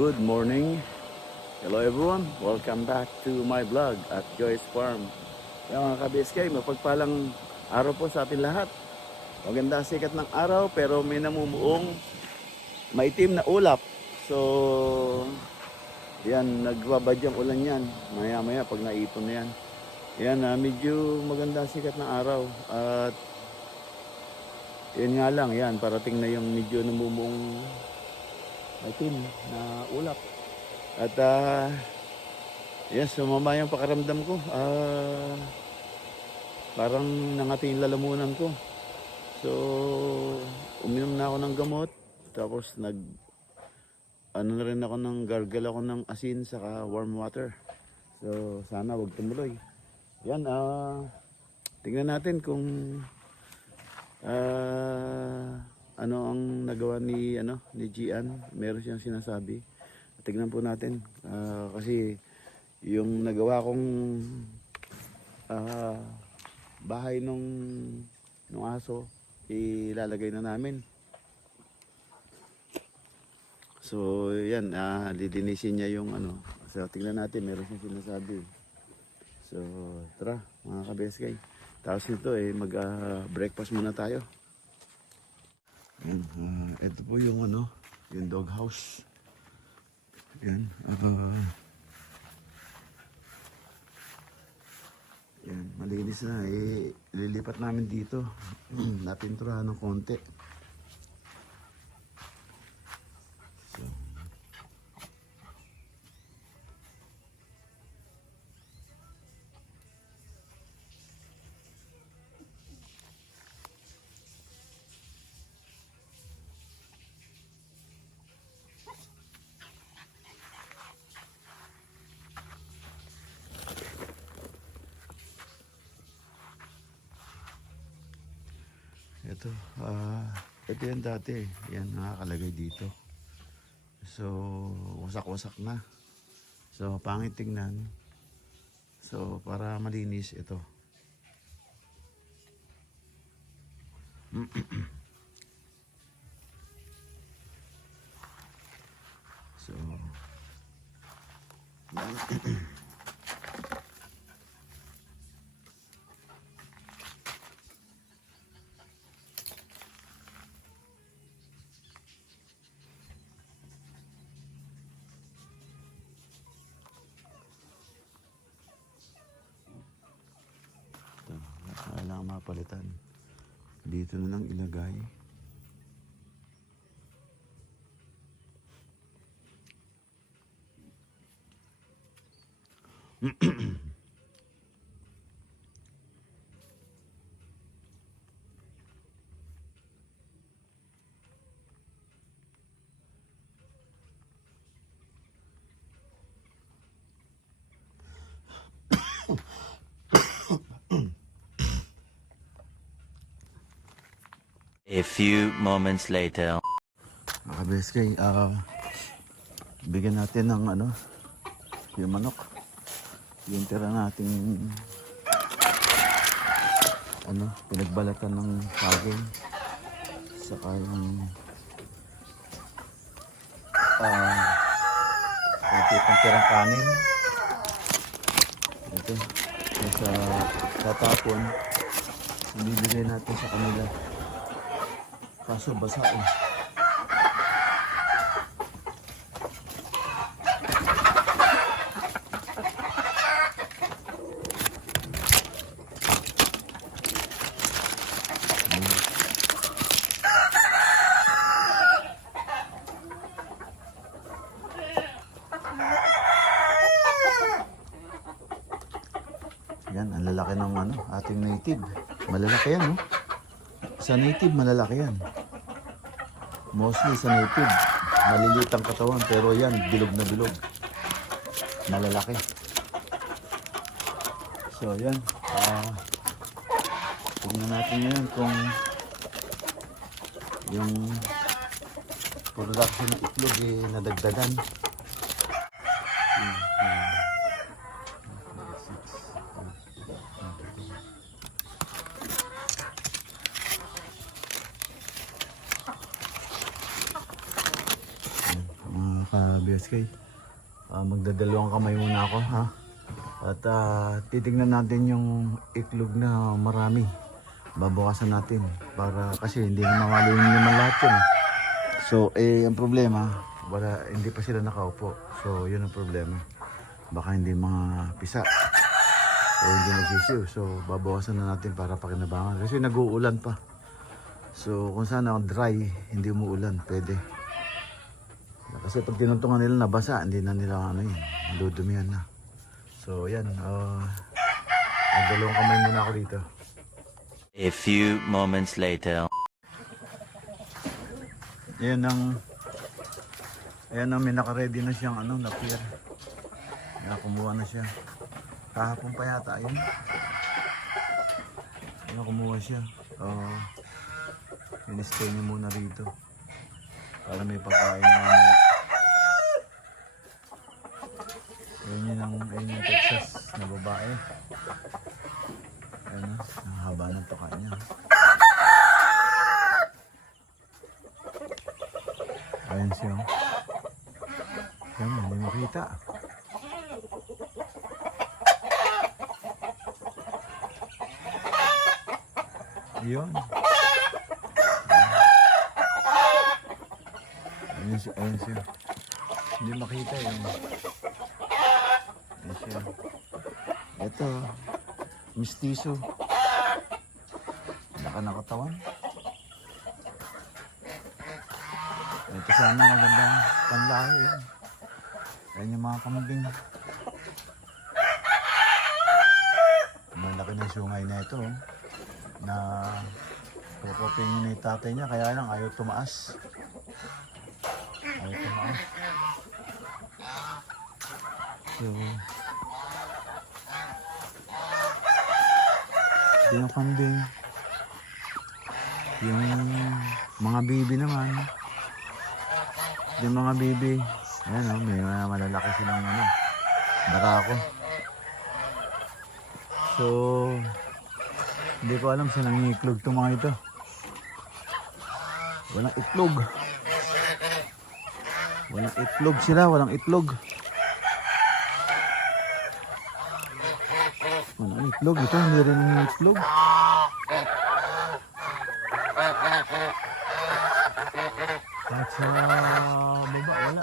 Good morning. Hello everyone. Welcome back to my vlog at Joyce Farm. Yung mga ka-BSK, mapagpalang araw po sa atin lahat. Maganda sikat ng araw pero may namumuong maitim na ulap. So, yan, nagbabadyang ulan yan. Maya maya pag naipon na yan. Yan, medyo maganda sikat ng araw. At yan nga lang, yan, parating na yung medyo namumuong maitim na ulap. At yes, sumama yung pakaramdam ko. Parang nangati yung lalamunan ko. So, uminom na ako ng gamot. Tapos ano na rin ako gargle ako ng asin saka warm water. So, sana wag tumuloy. Yan, tingnan natin kung ano ang nagawa ni Gian. Meron siyang sinasabi. Tignan po natin kasi yung nagawa kong bahay nung aso ilalagay na namin. So yan, lilinisin niya yung So tignan natin, meron siyang sinasabi. So tara mga kabeskay. Tapos nito mag breakfast muna tayo. Yan, ito po yung yung dog house. Yan, yan, malinis na. Lilipat namin dito. Napinturahan ng konti. So, ito yan dati. Yan, nakakalagay dito. So, wasak-wasak na. So, pangit tingnan. So, para malinis ito. So, kailangan mapalitan. Dito na lang ilagay. A few moments later. Mga beskay, bigyan natin ng yung manok. Yung tira nating pinagbalatan ng saging. Saka yung pang tirang kanin. Ito, sa tatapon, ibibigay natin sa kanila. Kaso basa Yan, ang lalaki ng ano, ating native. Malalaki yan, no? Sa native, malalaki yan. Mostly sa native, maliliit ang katawan. Pero yan, bilog na bilog. Malalaki. So, yan. Tingnan natin ngayon kung yung production ng itlog nadagdagan. Mga ka-BSK, magdadalawang kamay muna ako, ha? At titignan natin yung itlog na marami. Babawasan natin para kasi hindi na mawalin naman lahat yun. So, ang problema, hindi pa sila nakaupo. So, yun ang problema. Baka hindi mga pisa o hindi nagsisiw. So, babawasan na natin para pakinabangan. Kasi nag-uulan pa. So, kung sana dry, hindi umuulan, pwede. Kasi pag tinuntungan nila nabasa, hindi na nila dudumihan na. So, yan. Dalawang kamay muna ako dito. A few moments later. Ayan ang may naka-ready na siyang na pier. Kumuha na siya. Kahapon pa yata yun. Kumuha siya. Pinistay niya muna rito. Para may pagkain na ayun yung Texas na babae. Ayan ang haba ng tuka niya. Ayan siya. Ayan, hindi makita. Yun. Ayan siya. Hindi makita yun. Ayan siya. Ito. Mistiso. Nakatawan. Ito sana magandang panlahi. Ayan yung mga kambing. Malaki na yung sungay na ito. Na kukupin ni tatay niya. Kaya lang ayaw tumaas. So, yung kambing. Yung mga bibi naman. Yung mga bibi. Ayan may malalaki silang barako. So, hindi ko alam saan nangiiklog itong mga ito. Walang itlog. Walang itlog sila, walang itlog. Walang itlog, ito hindi rin ng itlog. At sa baba, wala.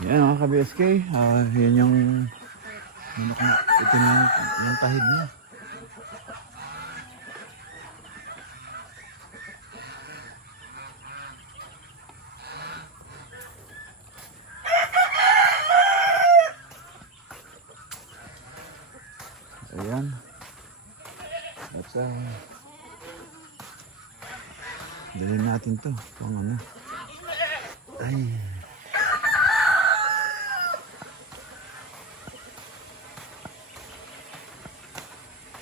Yan mga ka-BSK, yan yung ito yung tahid niya. Ayan. At dalhin natin to kung ay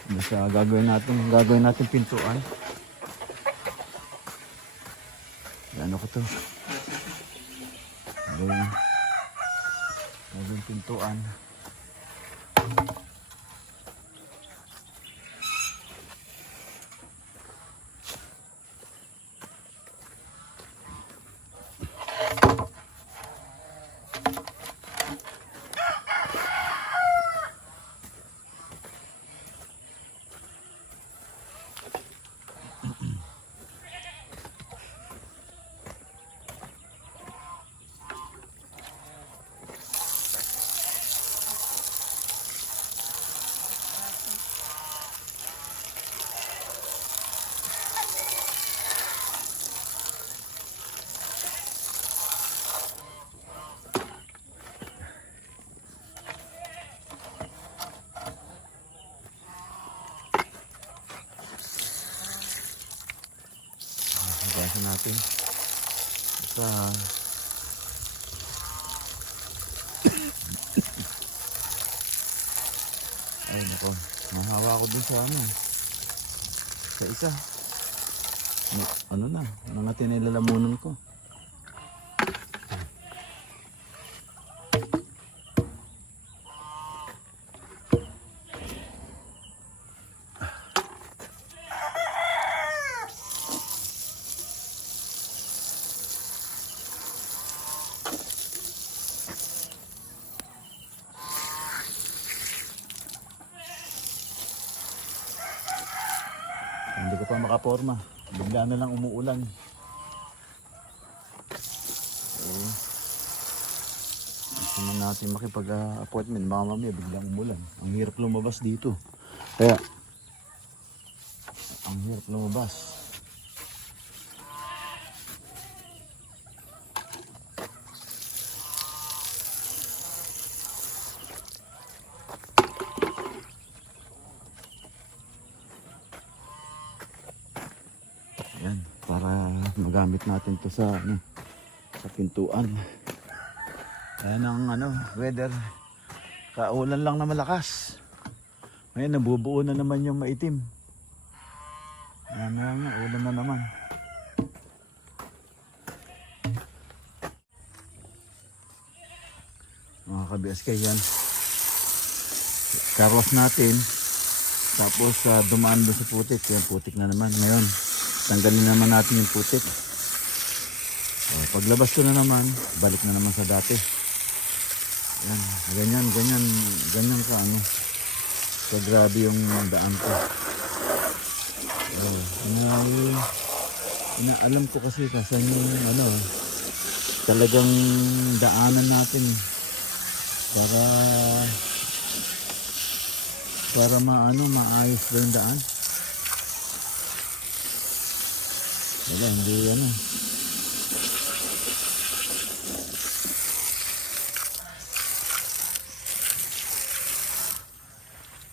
basta gagawin natin pintuan. Ano ko to? Gagawin pintuan. Punasan natin. Sa ay nako, mahawa ako dun sa ano. Sa isa. Ano na, mga tinilalamunan ko. Hindi ko pa makaporma. Bigla na lang umuulan. So, gusto na natin makipag-appointment. Baka mamaya biglang umulan. Ang hirap lumabas dito. Kaya, ang hirap lumabas. Yan, para magamit natin to sa sa pintuan. Ayan ang weather. Kaulan lang na malakas. Ngayon nabubuo na naman yung maitim. Ayan na nga, ulan na naman. Mga ka-BSK, yan. Carwash natin. Tapos dumaan doon sa putik. Yan, putik na naman. Ngayon, tanggalin naman natin yung putik. Paglabas ko na naman, balik na naman sa dati. Yan, ganyan ka grabe yung daan ko. Inaalam ko kasi kasan yung talagang daanan natin para maayos ba yung daan. Wala, hindi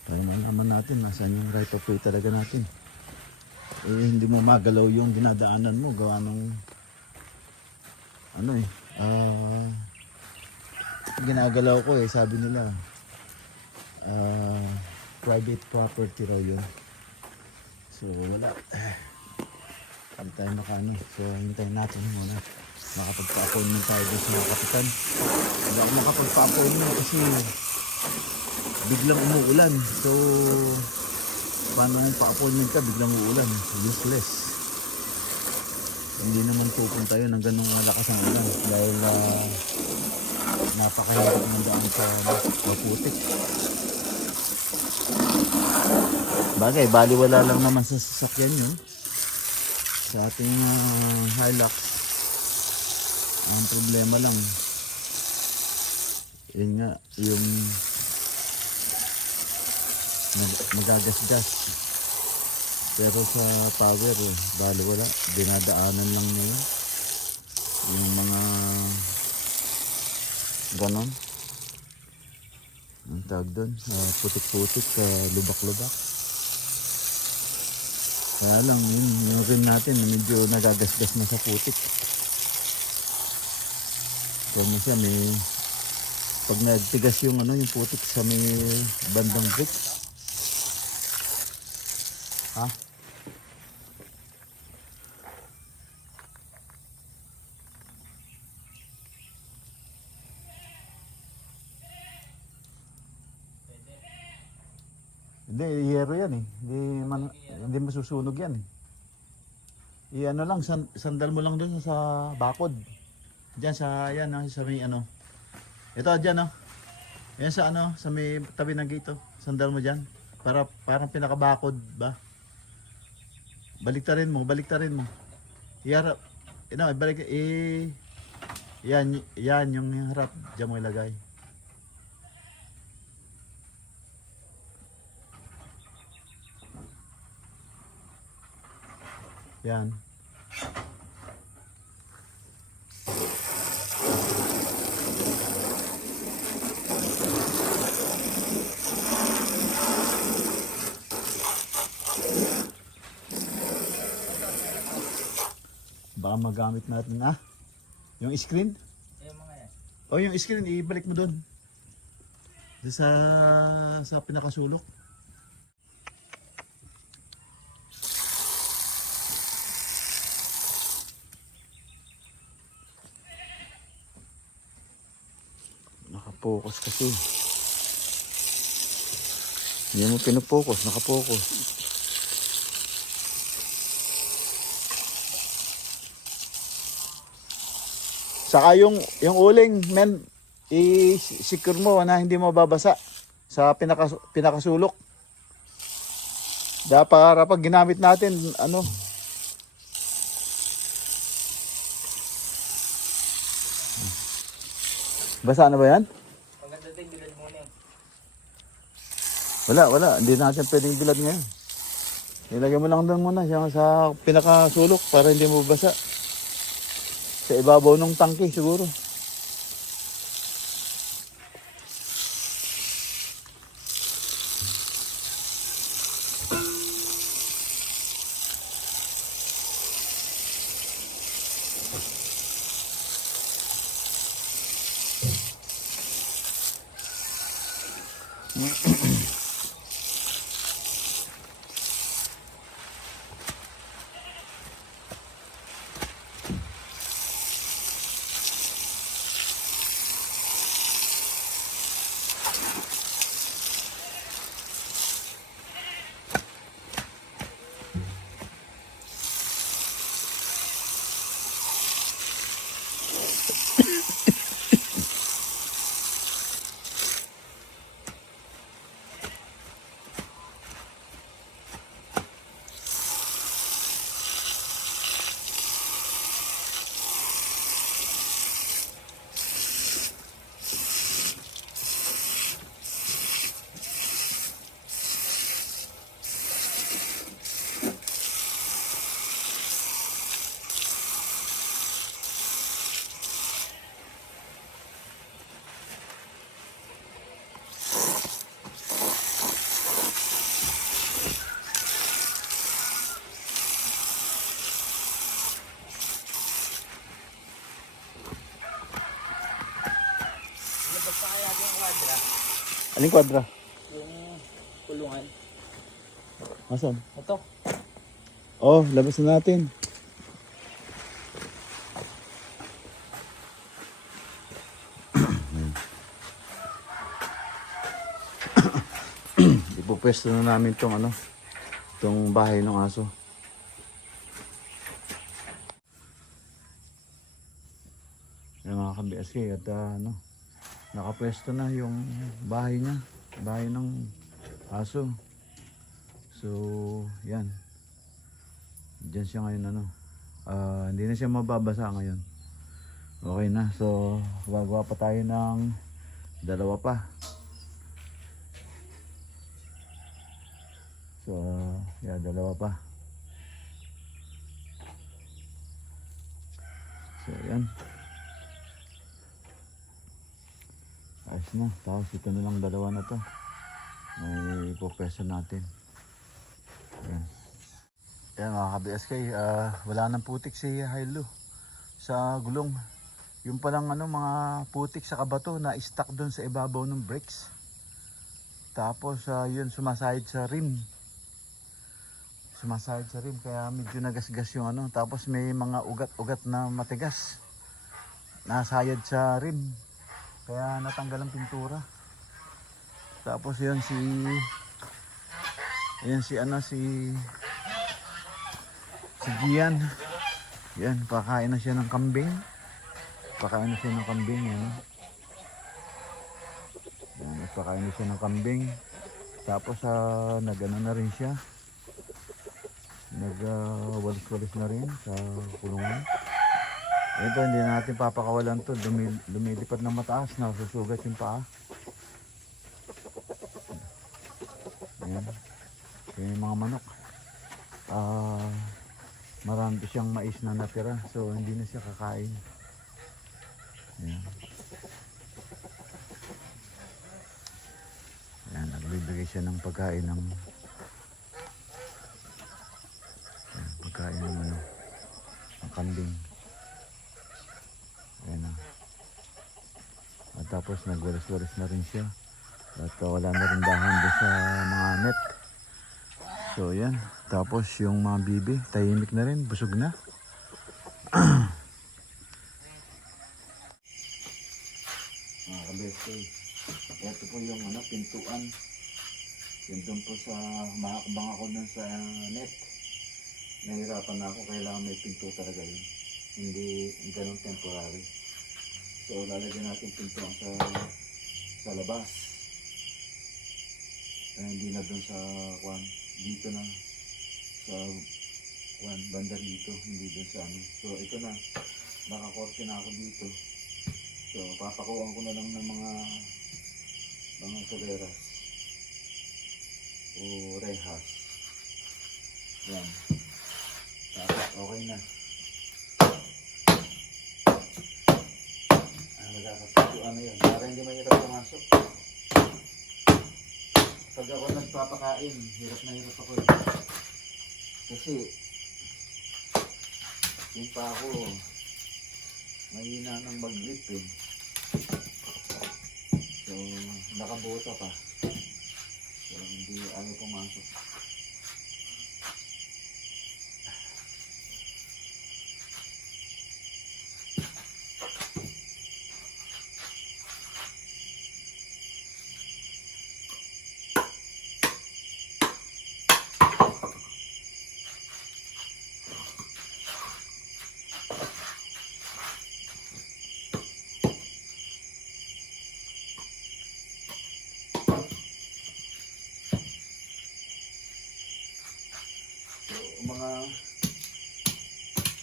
Tayo naman natin, nasaan yung right of way talaga natin. Hindi mo magalaw yung dinadaanan mo, gawa ng ginagalaw ko sabi nila private property raw yun. So wala. Hindi tayo so hintayin natin muna. Makapagpa-appointment tayo doon sa mga kapitan. Hindi ako makapagpa-appointment kasi biglang umuulan. So paano mong pa-appointment ka biglang uulan? Useless. Hindi naman pupunta yun ng ganung lakas ng ulan dahil napakahirap ng daan sa putik. Bagay, baliwala lang naman sa sasakyan nyo. Sa ating Hilux, ang problema lang yun nga yung magagasgas. Pero sa power baliwala, dinadaanan lang nila yung mga ganon ang tawag doon, putik-putik, lubak-lubak. Kaya lang yung rim natin medyo nagagasgas na sa putik. Kaya minsan pag nagtigas yung yung putik sa may bandang bricks. Hindi, yero yan hindi masusunog yan. Lang, sandal mo lang doon sa bakod. Diyan sa, sa may Ito, diyan Yan sa sa may tabi ng gate. Sandal mo diyan. Parang pinakabakod ba? Baliktarin mo. Iharap. Ibalik. Yan yung harap. Diyan mo ilagay. Yan. baka magamit natin yung screen. Yung mga yan. O yung screen, ibalik mo doon. Doon sa pinakasulok. Nakapokus kasi. Hindi mo pinupokus, nakapokus. Saka yung uling, men, i-secure mo na hindi mo babasa sa pinakasulok. Para pag ginamit natin, basa na ba yan? Maganda din, bilad muna eh. Wala. Hindi natin pwedeng bilad ngayon. Nilagay mo lang doon muna sa pinakasulok para hindi mo basa. Sa ibabaw ng tangke siguro. Labas pa kaya yung kwadra. Aling kwadra? Yung kulungan. Asan? Ito. Oh, labas na natin. Ipupwesto na namin tong bahay ng aso. Yung mga ka-BSK at nakapwesto na yung bahay niya, bahay ng aso. So, yan. Diyan siya ngayon hindi na siya mababasa ngayon. Okay na. So, gagawa pa tayo ng dalawa pa. So, dalawa pa. So, yan. Ayos na. Tapos ito na lang dalawa na to. May ipopeso natin. Yan. Yan mga ka-BSK. Wala nang putik si Hilo sa gulong. Yung palang mga putik sa kabato na stuck doon sa ibabaw ng brakes. Tapos yun sumasahid sa rim. Kaya medyo nagasgas yung Tapos may mga ugat-ugat na matigas. Nasayad sa rim. Kaya natanggal ang pintura. Tapos yun si Gian. Yan, pakain na siya ng kambing. Yan. Yan, pakain na siya ng kambing. Tapos nagano na rin siya. Nagwalis-walis na rin sa kulungan. Ito, hindi na natin papakawalan to. Lumilipad ng mataas, nasusugat yung paa. Ayan. Yung mga manok. Marami siyang mais na natira. So, hindi na siya kakain. Ayan. Ayan, nagbibigay siya ng pagkain ng kambing. Ayan na. At tapos nagwalis-walis na rin siya. At wala na rin dahan doon sa mga net. So yan. Tapos yung mga bibi, tahimik na rin, busog na. Mga kabeste, ito po yung pintuan. Yun doon po sa makakabang ako dun sa net. Nahirapan na ako, kailangan may pinto talaga yun. Hindi ganun temporary. So lalagyan natin pintuan sa labas. Hindi na dun sa kwan, dito na sa kwan, banda dito, hindi dun sa ano. So ito na, nakakorte na ako dito. So papakuhaan ko na lang ng mga soleras o rehas. Yan. Tapos okay na. Magkakapituan na yun para hindi mahirap pumasok. Pag ako nagpapakain, hirap na hirap ako eh. Kasi yung pa ako mahina ng mag-grip eh. So nakabuto pa. So hindi ayaw pumasok.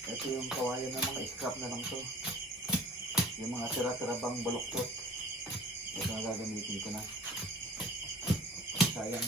Ito yung kawayan ng mga scrap na lang to. Yung mga tira-tira bang baluktot. Ito na gagamitin ko na. Sayang.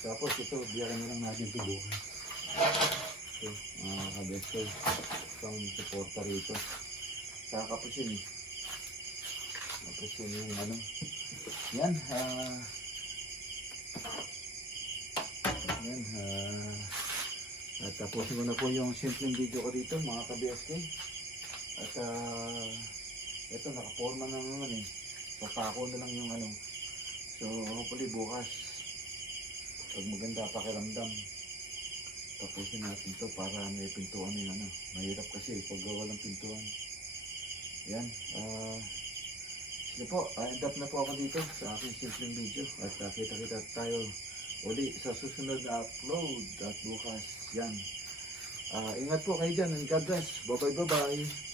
Tapos ito, biyaran na lang natin ito bukas. Ito, mga kabeste, itong supporter rito. Kakapusin eh. Kapusin yung ano. Yan, at tapusin ko na po yung simpleng video ko dito, mga ka-BSK. At ito, nakaporma na naman eh. Papako na lang yung ano. So, hopefully bukas, pag maganda pakiramdam, tapusin natin to para may pintuan yung ano. Mahirap kasi pag walang pintuan. Yan. Sige po, end up na po ako dito sa aking simpleng video. At kita-kita tayo uli sa susunod na upload at bukas. Yan. Ingat po kayo dyan and God bless. Bye-bye.